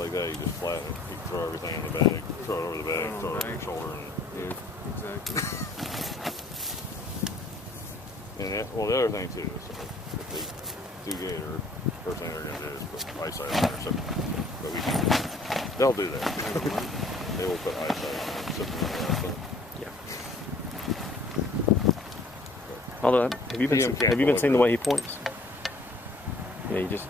like that, you just flatten it. You can throw everything in the bag, throw it over the bag, throw it over your shoulder, and exactly. And well, the other thing too is if they do GATR, first thing they're going to do is put eyesight on there. So, but they'll do that. They will put eyesight on it. Yeah. Although, have you been seeing the way he points? You know, you just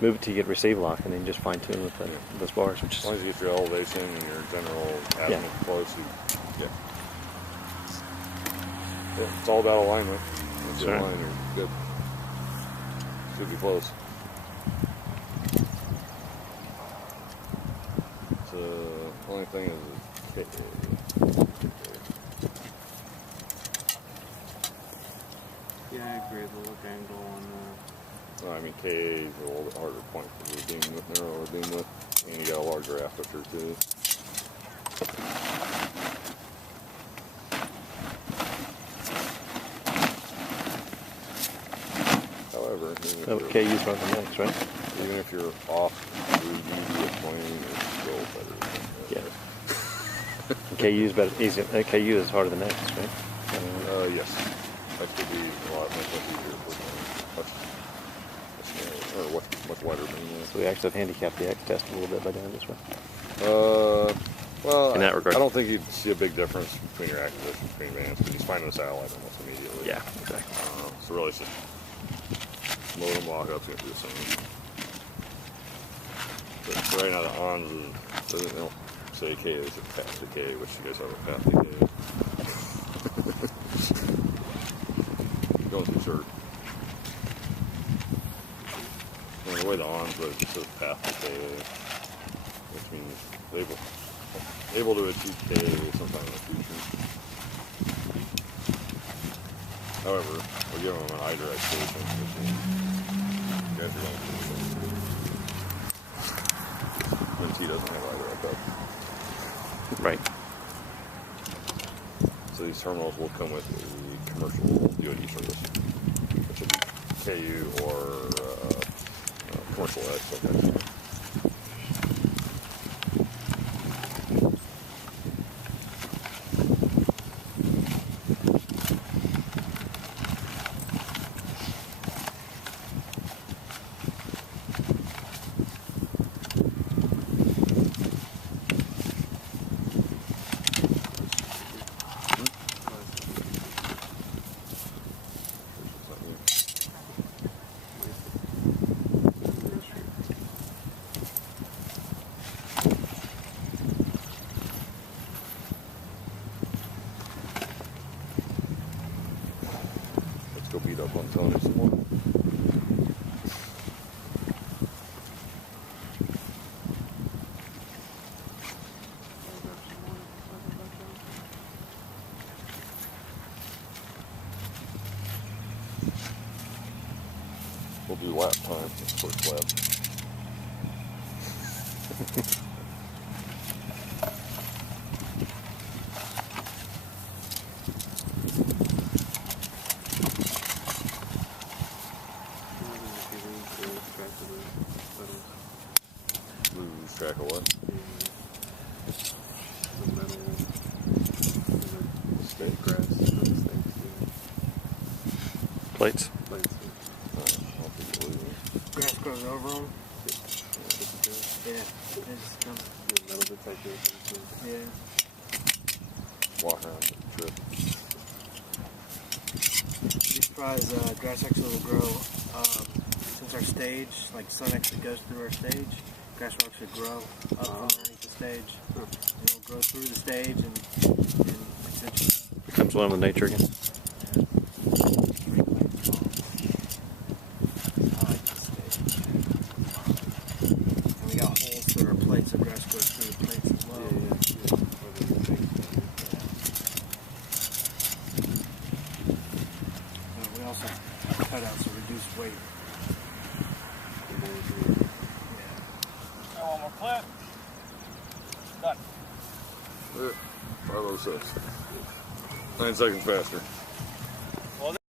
move it till you get receive lock, and then just fine tune with those bars. Which as long as you get your elevation and your general azimuth close, it's all about alignment. Once you align, you're good. Should be close. So, the only thing is yeah, I agree. The look angle on I mean, KA is a little bit harder to point because we're beam with narrower beam width, and you got a larger aperture too. However, KU's about the next, right? Even if you're off the immediate plane, it's still better than KU's better. KU is harder than X, right? Yes. That could be a lot much easier for or much wider beam. So we actually have handicapped the X test a little bit by doing it this way. Well, in that regard, I don't think you'd see a big difference between your acquisition between bands because he's finding the satellite almost immediately. Yeah, exactly. So really, it's just load and walk up's going to be the same. But for right now, the ONS doesn't say K is a path to K, which you guys have a path to K. Going too short. And the way the ONS look, it says path to K, which means able to achieve K sometime in the future. However, we'll give them an I-direct station, which means you guys are going to since he doesn't have I-direct up. Right. So these terminals will come with a commercial DoD service, which will be KU or commercial X. Okay. Go beat up on Tony some more. We'll do lap time. First lap. Lose track of what? the metal, Steak. grass, Plates. Grass grows over them. Yeah, it's metal detector. yeah. Walk around, trip. You'd be surprised, grass actually will grow, since our stage, like sun actually goes through our stage, grass will actually grow up from underneath the stage. And it'll grow through the stage and essentially Becomes one with nature again. and we got holes through our plates, so grass goes through the plates as well. We also cut out some reduced weight. One more clip. Done. 506. 9 seconds faster.